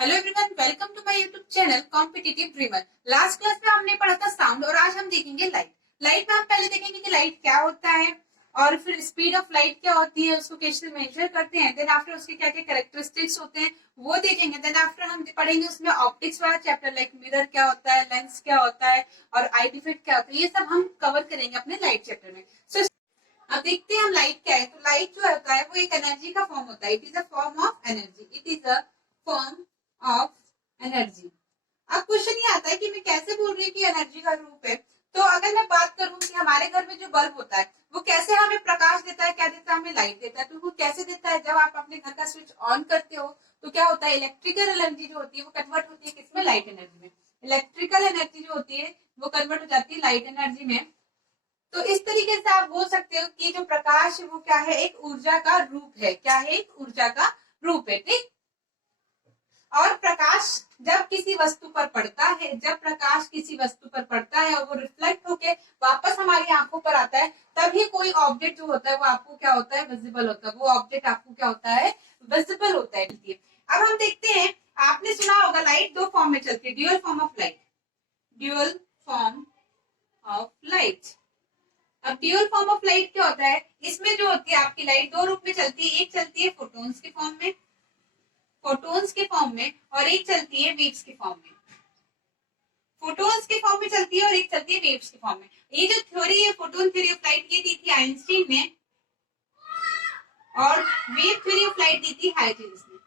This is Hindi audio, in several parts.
Hello everyone, welcome to my YouTube channel competitive dreamer. Last class में हमने पढ़ा था साउंड और आज हम देखेंगे लाइट। लाइट में हम पहले देखेंगे कि लाइट क्या होता है और फिर स्पीड ऑफ लाइट क्या होती है, उसको कैसे मेजर करते हैं, देन आफ्टर उसके क्या क्या कैरेक्टरिस्टिक्स होते हैं वो देखेंगे। देन आफ्टर हम पढ़ेंगे उसमें ऑप्टिक्स वाला चैप्टर, लाइक मिरर क्या होता है, लेंस क्या होता है और आई डिफेक्ट क्या होता है, ये सब हम कवर करेंगे अपने लाइट चैप्टर में। सो अब देखते हैं हम लाइट क्या है। तो लाइट जो होता है वो एक एनर्जी का फॉर्म होता है। It is a form of energy. It is a form of energy. अब क्वेश्चन ये आता है कि मैं कैसे बोल रही हूँ कि एनर्जी का रूप है। तो अगर मैं बात करूं कि हमारे घर में जो बल्ब होता है वो कैसे हमें प्रकाश देता है, क्या देता है, हमें लाइट देता है। तो वो कैसे देता है, जब आप अपने घर का स्विच ऑन करते हो तो क्या होता है, इलेक्ट्रिकल एनर्जी जो होती है वो कन्वर्ट होती है किसमें, लाइट एनर्जी में। इलेक्ट्रिकल एनर्जी जो होती है वो कन्वर्ट हो जाती है लाइट एनर्जी में। तो इस तरीके से आप बोल सकते हो कि जो प्रकाश है वो क्या है, एक ऊर्जा का रूप है। क्या है, एक ऊर्जा का रूप है। ठीक। और प्रकाश जब किसी वस्तु पर पड़ता है, जब प्रकाश किसी वस्तु पर पड़ता है और वो रिफ्लेक्ट होके वापस हमारी आंखों पर आता है, तभी कोई ऑब्जेक्ट जो होता है वो आपको क्या होता है, विजिबल होता है। वो ऑब्जेक्ट आपको क्या होता है, विजिबल होता है। अब हम देखते हैं, आपने सुना होगा लाइट दो फॉर्म में चलती है, dual form of light. Dual form of light. अब ड्यूअल फॉर्म ऑफ लाइट क्या होता है, इसमें जो होती है आपकी लाइट दो रूप में चलती है। एक चलती है फोटोन्स के फॉर्म में, फोटोन्स के फॉर्म में, और एक चलती है वेव्स के फॉर्म में। फोटोन्स के फॉर्म में चलती है और एक चलती है वेव्स के फॉर्म में। ये जो थ्योरी है फोटोन थ्योरी ऑफ लाइट, ये दी थी आइंस्टीन ने, और वेव थ्योरी ऑफ लाइट दी थी हाइजेंस ने।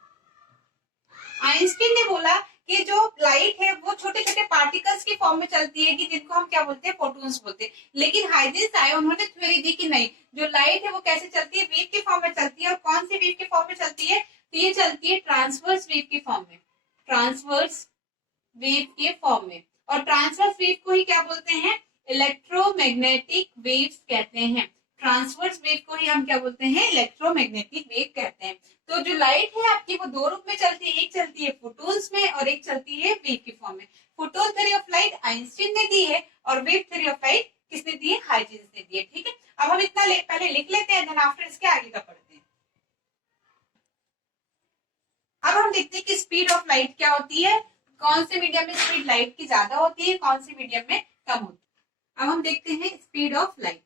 आइंस्टीन ने बोला कि जो लाइट है वो छोटे छोटे पार्टिकल्स के फॉर्म में चलती है, कि जिनको हम क्या बोलते हैं, फोटोन्स बोलते हैं। लेकिन हाइजेंस आए, उन्होंने थ्योरी दी कि नहीं, जो लाइट है वो कैसे चलती है, वेव के फॉर्म में चलती है। और कौन सी वेव के फॉर्म में चलती है, तो ये चलती है ट्रांसवर्स वेव के फॉर्म में। ट्रांसवर्स वेव के फॉर्म में। और ट्रांसवर्स वेव को ही क्या बोलते हैं, इलेक्ट्रोमैग्नेटिक वेव्स कहते हैं। ट्रांसवर्स वेव को ही हम क्या बोलते हैं, इलेक्ट्रोमैग्नेटिक वेव कहते हैं। तो जो लाइट है आपकी वो दो रूप में चलती है, एक चलती है फोटोन्स में और एक चलती है वेव के फॉर्म में। Photon theory of light Einstein ने दी है और वेव थ्योरी ऑफ लाइट किसने दी है, हाइजेंस ने दी है। ठीक है, अब हम इतना पहले लिख लेते हैं, देन आफ्टर इसके आगे का पढ़ते हैं। अब हम देखते हैं कि स्पीड ऑफ लाइट क्या होती है, कौन से मीडियम में स्पीड लाइट की ज्यादा होती है, कौन से मीडियम में कम होती है। अब हम देखते हैं स्पीड ऑफ लाइट।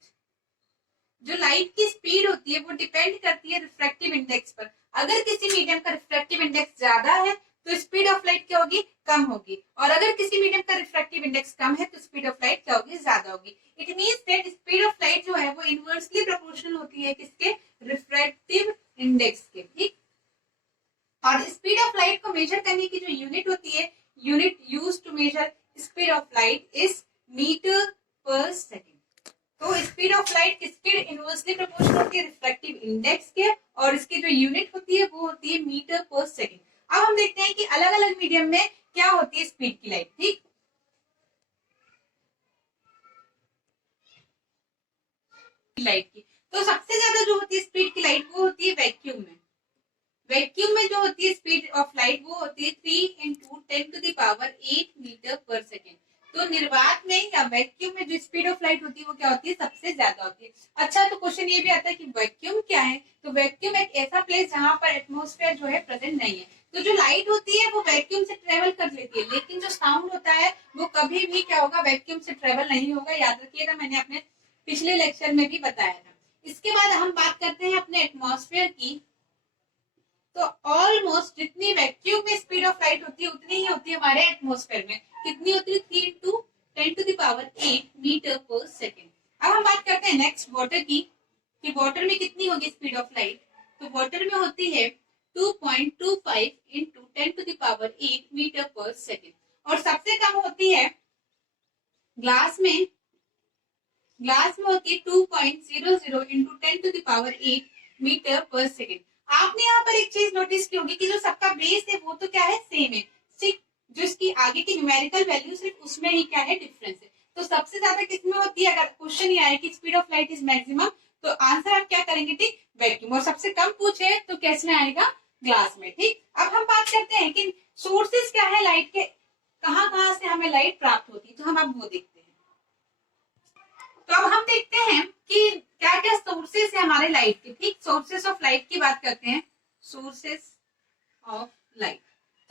जो लाइट की स्पीड होती है वो डिपेंड करती है रिफ्रैक्टिव इंडेक्स पर। अगर किसी मीडियम का रिफ्रैक्टिव इंडेक्स ज्यादा है तो स्पीड ऑफ लाइट क्या होगी, कम होगी। और अगर किसी मीडियम का रिफ्रैक्टिव इंडेक्स कम है तो स्पीड ऑफ लाइट क्या होगी, ज्यादा होगी। It means that speed of light जो है वो इनवर्सली प्रोपोर्शनल होती है किसके, रिफ्रैक्टिव इंडेक्स के। ठीक। और स्पीड ऑफ लाइट को मेजर करने की जो यूनिट होती है, unit use to measure speed of light is metre per second. तो स्पीड ऑफ लाइट किसके इनवर्सली प्रोपोर्शनल होती है, रिफ्रैक्टिव इंडेक्स के, और इसकी जो यूनिट होती है वो होती है मीटर पर सेकेंड। अब हम देखते हैं कि अलग अलग मीडियम में क्या होती है स्पीड की लाइट। ठीक, लाइट की तो सबसे ज्यादा जो होती है स्पीड की लाइट वो होती है वैक्यूम में। वैक्यूम में जो होती है स्पीड ऑफ लाइट वो होती है 3 × 10⁸ मीटर पर सेकेंड। तो निर्वात में या वैक्यूम में जो स्पीड ऑफ लाइट होती है वो क्या होती है, सबसे ज्यादा होती है। अच्छा, तो क्वेश्चन ये भी आता है कि वैक्यूम क्या है। तो वैक्यूम एक ऐसा प्लेस जहां पर एटमोस्फेयर जो है प्रेजेंट नहीं है। तो जो लाइट होती है वो वैक्यूम से ट्रेवल कर लेती है, लेकिन जो साउंड होता है वो कभी भी क्या होगा, वैक्यूम से ट्रेवल नहीं होगा। याद रखिएगा, मैंने अपने पिछले लेक्चर में भी बताया था। इसके बाद हम बात करते हैं अपने एटमोस्फेयर की। तो ऑलमोस्ट जितनी वैक्यूम में स्पीड ऑफ लाइट होती है उतनी ही होती है हमारे एटमोस्फेयर में। कितनी होती है, 3 × 10⁸ मीटर पर सेकेंड। अब हम बात करते हैं नेक्स्ट वाटर की, कि वाटर में कितनी होगी स्पीड ऑफ लाइट। तो वाटर में होती है 2.25 × 10⁸ मीटर पर सेकेंड। और सबसे कम होती है ग्लास में। ग्लास में होती है 2.00 × 10⁸ मीटर पर सेकेंड। आपने यहाँ पर एक चीज नोटिस की होगी कि जो सबका बेस है वो तो क्या है, सेम है। सिर्फ जो इसकी आगे की न्यूमेरिकल वैल्यू सिर्फ उसमें ही क्या है, डिफरेंस है। तो सबसे ज्यादा किसमें होती है, अगर क्वेश्चन ये आए कि speed of light is maximum, तो आंसर आप क्या करेंगे, ठीक, वैक्यूम। और सबसे कम पूछे तो कैसे में आएगा, ग्लास में। ठीक, अब हम बात करते हैं कि सोर्सेस क्या है लाइट के, कहाँ कहाँ से हमें लाइट प्राप्त होती है। तो हम अब वो देखते हैं। तो अब हम देखते हैं कि क्या क्या सोर्सेस है हमारे लाइट के। ठीक, सोर्सेस ऑफ लाइट की बात करते हैं। सोर्सेस ऑफ लाइट,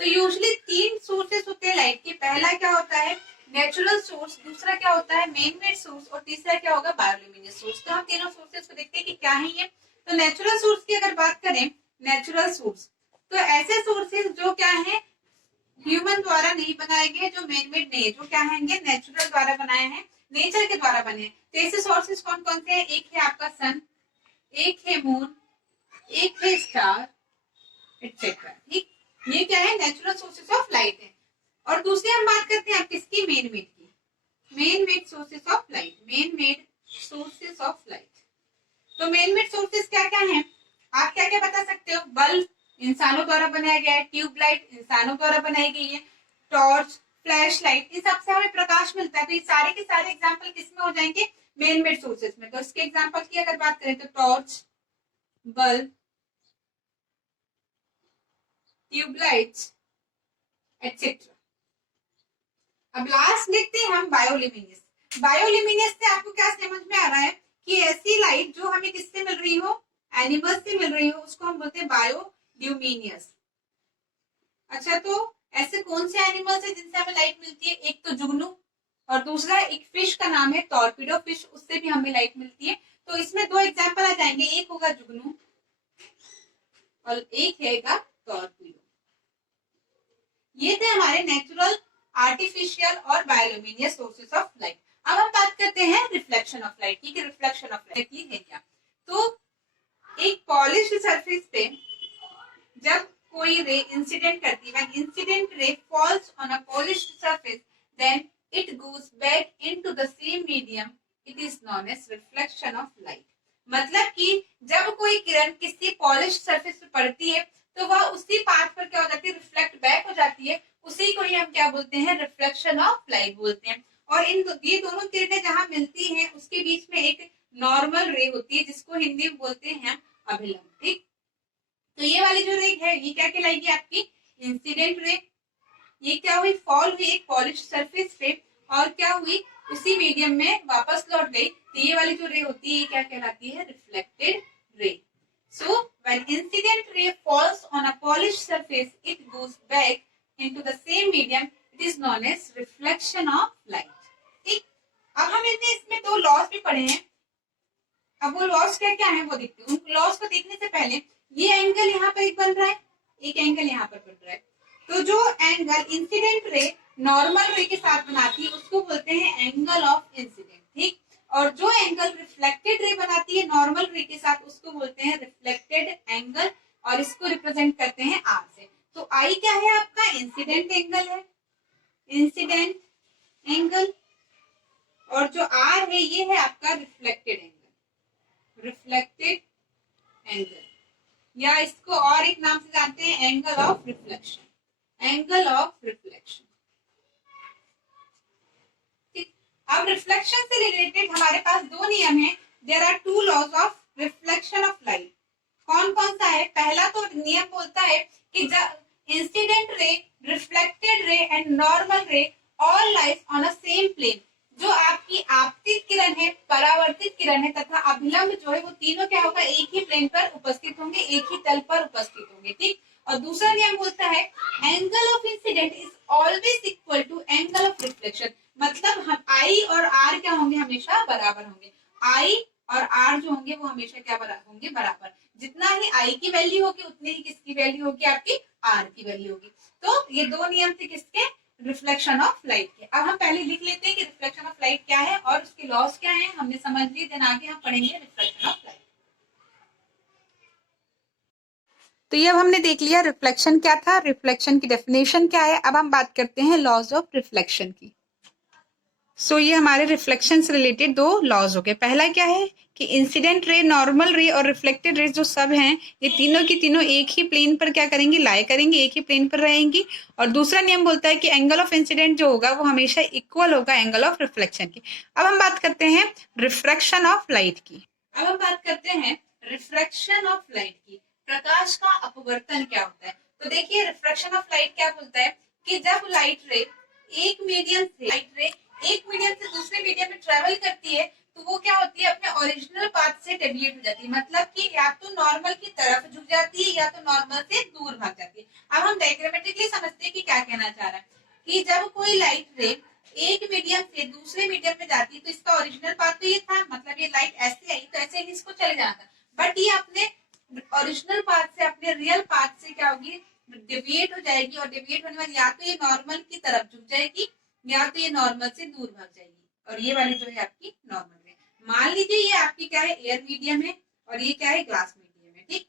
तो यूजुअली 3 सोर्सेस होते हैं लाइट के। पहला क्या होता है नेचुरल सोर्स, दूसरा क्या होता है मैन मेड सोर्स और तीसरा क्या होगा बायोल्यूमिनेस सोर्स। तो हम तीनों सोर्सेस को देखते हैं कि क्या है ये। तो नेचुरल सोर्स की अगर बात करें, नेचुरल सोर्स तो ऐसे सोर्सेस जो क्या है ह्यूमन द्वारा नहीं बनाए गए, जो मैन मेड नहीं है, जो क्या है नेचुरल द्वारा बनाए हैं, नेचर के द्वारा बने हैं। तो ऐसे सोर्सेस कौन कौन से हैं? एक है आपका सन, एक है मून, एक है स्टार एटसेट्रा। ठीक, ये क्या है नेचुरल सोर्सेस ऑफ लाइट है। और दूसरी हम बात करते हैं किसकी मेन मेड की, main made sources of light, main made sources of light. तो मेन मेड सोर्सेस क्या क्या है आप क्या क्या बता सकते हो? बल्ब इंसानों द्वारा बनाया गया है, ट्यूबलाइट इंसानों द्वारा बनाई गई है, टॉर्च, फ्लैश लाइट, इन सबसे हमें प्रकाश मिलता है। तो ये सारे के सारे एग्जाम्पल किसमें हो जाएंगे मेन मेड सोर्सेस में। तो इसके एग्जाम्पल की अगर बात करें तो टॉर्च, बल्ब, ट्यूबलाइट्स एटसेट्रा। अब लास्ट देखते हैं हम बायोल्यूमिनेस। बायोल्यूमिनेस से आपको क्या समझ में आ रहा है कि ऐसी लाइट जो हमें किससे मिल रही हो, एनिमल्स से मिल रही हो, उसको हम बोलते हैं बायोल्यूमिनियस। अच्छा, तो ऐसे कौन से एनिमल्स है जिनसे हमें लाइट मिलती है? एक तो जुगनू और दूसरा एक फिश का नाम है टॉर्पीडो फिश, उससे भी हमें लाइट मिलती है। तो इसमें दो एग्जाम्पल आ जाएंगे, एक होगा जुगनू और एक है टॉर्पीडो। ये थे हमारे नेचुरल, आर्टिफिशियल और बायोल्यूमिनियस सोर्सेस ऑफ लाइट। अब हम बात करते हैं रिफ्लेक्शन ऑफ लाइट की, रिफ्लेक्शन ऑफ लाइट है क्या। तो एक पॉलिश्ड सरफेस पे जब कोई रे इंसिडेंट करती है, when incident ray falls on a polished surface, then it goes back into the same medium. It is known as reflection of light. मतलब कि जब कोई किरण किसी पॉलिश्ड सरफेस पे पड़ती है तो वह उसी पाथ पर क्या हो जाती है, रिफ्लेक्ट बैक हो जाती है। उसी को ही हम क्या बोलते हैं, रिफ्लेक्शन ऑफ लाइट बोलते हैं। और ये दोनों किरणें जहां मिलती हैं उसके बीच में एक नॉर्मल रे होती है जिसको हिंदी में बोलते हैं अभिलंब। ठीक, तो ये वाली जो रे है ये क्या कहलाएगी आपकी इंसिडेंट रे। ये क्या हुई, फॉल हुई एक पॉलिश सरफेस पे और क्या हुई उसी मीडियम में वापस लौट गई। तो ये वाली जो रे होती है ये क्या कहलाती है, reflected ray. So when incident ray falls on a polished surface, it goes back into the same medium. It is known as reflection of light. ठीक, अब हम इसमें दो लॉस भी पढ़े हैं। अब वो लॉस क्या क्या है वो देखते हैं। उन लॉस को देखने से पहले ये एंगल यहाँ पर एक बन रहा है, एक एंगल यहाँ पर बन रहा है। तो जो एंगल इंसिडेंट रे नॉर्मल रे के साथ बनाती है उसको बोलते हैं एंगल ऑफ इंसिडेंट। ठीक, और जो एंगल रिफ्लेक्टेड रे बनाती है नॉर्मल रे के साथ उसको बोलते हैं रिफ्लेक्टेड एंगल और इसको रिप्रेजेंट करते हैं आर से। तो आई क्या है आपका इंसिडेंट एंगल है, इंसिडेंट एंगल, और जो आर है ये है आपका रिफ्लेक्टेड एंगल, रिफ्लेक्टेड एंगल, या इसको और एक नाम से जानते हैं angle of reflection, angle of reflection. अब रिफ्लेक्शन से रिलेटेड हमारे पास दो नियम हैं। There are two laws of reflection of light. कौन कौन सा है? पहला तो नियम बोलता है कि जब incident ray, reflected ray and normal ray all lies on a same plane, जो आपकी आपतित किरण है, परावर्तित किरण है तथा अभिलंब जो है वो तीनों क्या होगा, एक ही प्लेन पर उपस्थित होंगे, एक ही तल पर उपस्थित होंगे। ठीक, और दूसरा नियम बोलता है angle of incident is always equal to angle of reflection. मतलब हम आई और आर क्या होंगे, हमेशा बराबर होंगे। आई और आर जो होंगे वो हमेशा क्या होंगे, बराबर। जितना ही आई की वैल्यू होगी उतनी ही किसकी वैल्यू होगी, आपकी आर की वैल्यू होगी। तो ये दो नियम थे किसके, रिफ्लेक्शन ऑफ लाइट के। अब हम पहले लिख लेते हैं कि रिफ्लेक्शन ऑफ लाइट क्या है और उसके लॉस क्या है, हमने समझ ली। देन आगे हम पढ़ेंगे रिफ्लेक्शन ऑफ लाइट। तो ये अब हमने देख लिया रिफ्लेक्शन क्या था, रिफ्लेक्शन की डेफिनेशन क्या है। अब हम बात करते हैं लॉज ऑफ रिफ्लेक्शन की। सो ये हमारे रिफ्लेक्शन से रिलेटेड दो लॉज हो गए। पहला क्या है कि इंसिडेंट रे, नॉर्मल रे और रिफ्लेक्टेड रे जो सब हैं ये तीनों की तीनों एक ही प्लेन पर क्या करेंगी, लाई करेंगी, एक ही प्लेन पर रहेंगी। और दूसरा नियम बोलता है कि एंगल ऑफ इंसिडेंट जो होगा वो हमेशा इक्वल होगा एंगल ऑफ रिफ्लेक्शन की। अब हम बात करते हैं रिफ्रैक्शन ऑफ लाइट की। अब हम बात करते हैं रिफ्रैक्शन ऑफ लाइट की, प्रकाश का अपवर्तन क्या होता है। तो देखिए रिफ्रैक्शन ऑफ लाइट क्या बोलता है कि जब लाइट रे एक मीडियम से दूसरे मीडियम में ट्रेवल करती है तो तो वो क्या होती है, अपने ओरिजिनल पाथ से डेविएट हो जाती है, मतलब कि या तो नॉर्मल की तरफ झुक जाती है या तो नॉर्मल से दूर भाग जाती है। अब हम डायग्रामेटिकली समझते हैं कि क्या कहना चाह रहा है, कि जब कोई लाइट रे एक मीडियम से दूसरे मीडियम में जाती है तो इसका ओरिजिनल पाथ तो ये था, मतलब ये लाइट ऐसे आई तो ऐसे ही इसको चले जाना था, बट ये अपने ओरिजिनल पाथ से, अपने रियल पाथ से क्या होगी, डेविएट हो जाएगी, और डेविएट होने वाली या तो ये नॉर्मल की तरफ झुक जाएगी या तो ये नॉर्मल से दूर भाग जाएगी, और ये वाली जो है आपकी नॉर्मल है। मान लीजिए ये आपकी क्या है, एयर मीडियम है और ये क्या है, ग्लास मीडियम है। ठीक,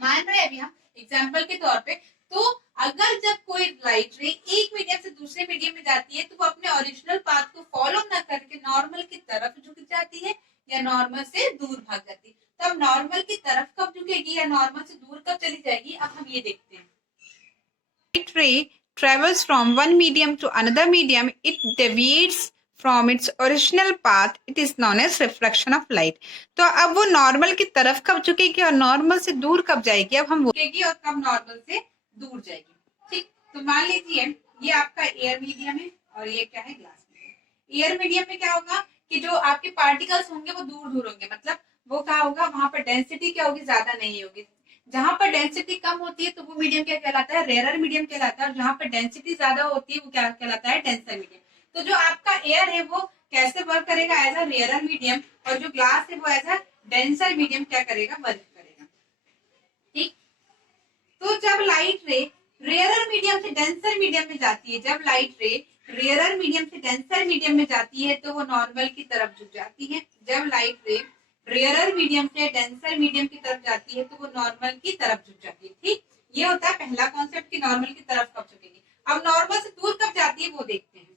मान रहे अभी हम एग्जाम्पल के तौर पे, तो अगर जब कोई लाइट रे एक मीडियम से दूसरे मीडियम में जाती है तो वो अपने ओरिजिनल पाथ को फॉलो ना करके नॉर्मल की तरफ झुक जाती है या नॉर्मल से दूर भाग जाती है। तो अब नॉर्मल की तरफ कब झुकेगी या नॉर्मल से दूर कब चली जाएगी, अब हम ये देखते हैं। लाइट रे travels from one medium to another medium, it deviates from its original path. It is known as reflection of light. तो अब वो नॉर्मल की तरफ कब झुकेगी और नॉर्मल से दूर कब जाएगी, अब हम झुकेगी और कब नॉर्मल से दूर जाएगी। ठीक, तो मान लीजिए ये आपका एयर मीडियम है और ये क्या है, ग्लास मीडियम। एयर मीडियम में क्या होगा कि जो आपके पार्टिकल्स होंगे वो दूर दूर होंगे, मतलब वो क्या होगा, वहां पर डेंसिटी क्या होगी, ज्यादा नहीं होगी। जहां पर डेंसिटी कम होती है तो वो मीडियम क्या कहलाता है, रेयर मीडियम कहलाता है, और जहां पर डेंसिटी ज्यादा होती है वो क्या कहलाता है, डेंसर मीडियम। तो जो आपका एयर है वो कैसे वर्क करेगा, एज अ रेयर मीडियम, और जो ग्लास है वो एज अ डेंसर मीडियम क्या करेगा, वर्क करेगा। ठीक, तो जब लाइट रे रेयर मीडियम से डेंसर मीडियम में जाती है, जब लाइट रे रेयर मीडियम से डेंसर मीडियम में जाती है तो वो नॉर्मल की तरफ झुक जाती है। जब लाइट रे रेयर मीडियम से डेंसर मीडियम की तरफ जाती है तो वो नॉर्मल की तरफ झुक जाती है। ठीक, ये होता है पहला कॉन्सेप्ट कि नॉर्मल की तरफ कब झुकेगी। अब नॉर्मल से दूर कब जाती है वो देखते हैं।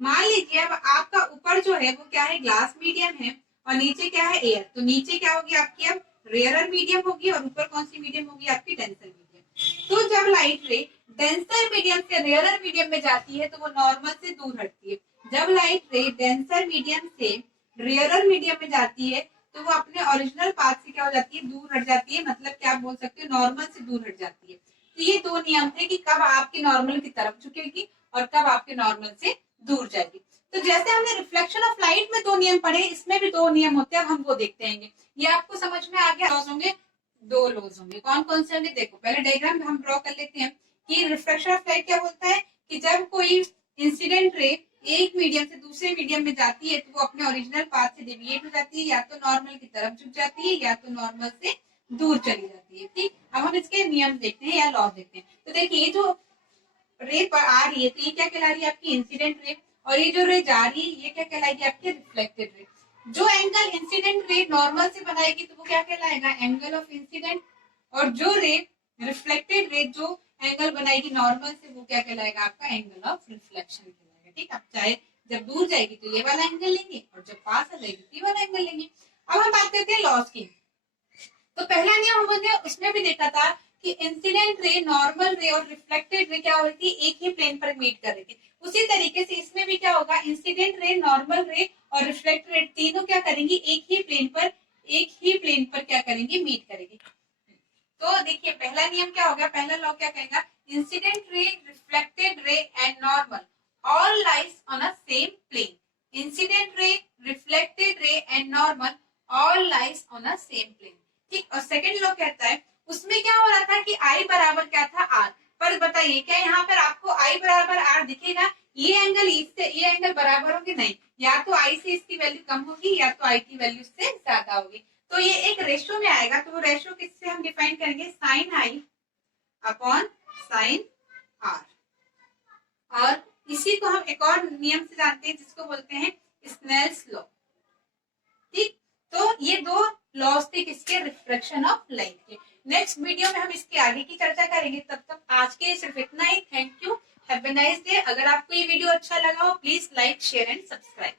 मान लीजिए अब आपका ऊपर जो है वो क्या है, ग्लास मीडियम है, और नीचे क्या है, एयर। तो नीचे क्या होगी आपकी, अब रेयर मीडियम होगी, और ऊपर कौन सी मीडियम होगी, आपकी डेंसर मीडियम। तो जब लाइट रे डेंसर मीडियम से रेयर मीडियम में जाती है तो वो नॉर्मल से दूर हटती है। जब लाइट रे डेंसर मीडियम से रेयर मीडियम में जाती है तो वो अपने ओरिजिनल पाथ से क्या हो जाती है, दूर हट जाती है, मतलब क्या बोल सकते हो, नॉर्मल से दूर हट जाती है। तो ये दो नियम थे कि कब आपकी नॉर्मल की तरफ झुकेगी और कब आपके नॉर्मल से दूर जाएगी। तो जैसे हमने रिफ्लेक्शन ऑफ लाइट में दो नियम पढ़े, इसमें भी दो नियम होते हैं, अब हम वो देखते हैं। ये आपको समझ में आ गया। लॉज होंगे, दो लॉज होंगे, कौन कौन से होंगे, देखो पहले डायग्राम हम ड्रॉ कर लेते हैं कि रिफ्लेक्शन ऑफ लाइट क्या बोलता है, कि जब कोई इंसिडेंट रे एक मीडियम से दूसरे मीडियम में जाती है तो वो अपने ओरिजिनल पाथ से डेविएट हो जाती है, या तो नॉर्मल की तरफ झुक जाती है या तो नॉर्मल से दूर चली जाती है। ठीक, अब हम इसके नियम देखते हैं या लॉ देखते हैं। तो देखिए ये जो रे पर आ रही है तो ये क्या कहला रही है, आपकी इंसिडेंट रे, और ये जो रे जा रही है ये क्या कहलाएगी, आपकी रिफ्लेक्टेड रे। जो एंगल इंसिडेंट रे नॉर्मल से बनाएगी तो वो क्या कहलाएगा, एंगल ऑफ इंसिडेंट, और जो रे रिफ्लेक्टेड रे जो एंगल बनाएगी नॉर्मल से वो क्या कहलाएगा, आपका एंगल ऑफ रिफ्लेक्शन कहलाएगा। ठीक, अब चाहे जब दूर जाएगी तो ये वाला एंगल लेंगे और जब पास आ जाएगी तो ये वाला एंगल लेंगे। अब हम बात करते हैं लॉस की। तो पहला नियम हमने उसमें भी देखा था कि इंसिडेंट रे, नॉर्मल रे और रिफ्लेक्टेड रे क्या हो रही थी, एक ही प्लेन पर मीट कर रही थी। उसी तरीके से इसमें भी क्या होगा, इंसिडेंट रे, नॉर्मल रे और रिफ्लेक्टेड रे तीनों क्या करेंगी, एक ही प्लेन पर क्या करेंगी, मीट करेंगी। तो देखिए पहला नियम क्या होगा, पहला लॉ क्या कहेगा, incident ray, reflected ray and normal all lies on a same plane. Incident ray, reflected ray and normal all lies on a same plane. ठीक, और सेकंड लॉ कहता है, उसमें क्या हो रहा था कि I बराबर क्या था, R। पर बताइए क्या यहाँ पर आपको I बराबर R दिखेगा, ये एंगल इससे ये एंगल बराबर होंगे, नहीं, या तो I से इसकी वैल्यू कम होगी या तो I की वैल्यू से ज्यादा होगी। तो ये एक रेशो में आएगा, तो वो रेशो किससे हम डिफाइन करेंगे, sine I upon sine R। और इसी को हम एक और नियम से जानते हैं जिसको बोलते हैं स्नेल्स लॉ। ठीक, तो ये दो लॉज थे किसके, रिफ्लेक्शन ऑफ लाइट के। नेक्स्ट वीडियो में हम इसके आगे की चर्चा करेंगे। तब तक आज के लिए सिर्फ इतना ही। Thank you, have a nice day. अगर आपको ये वीडियो अच्छा लगा हो please like, share and subscribe.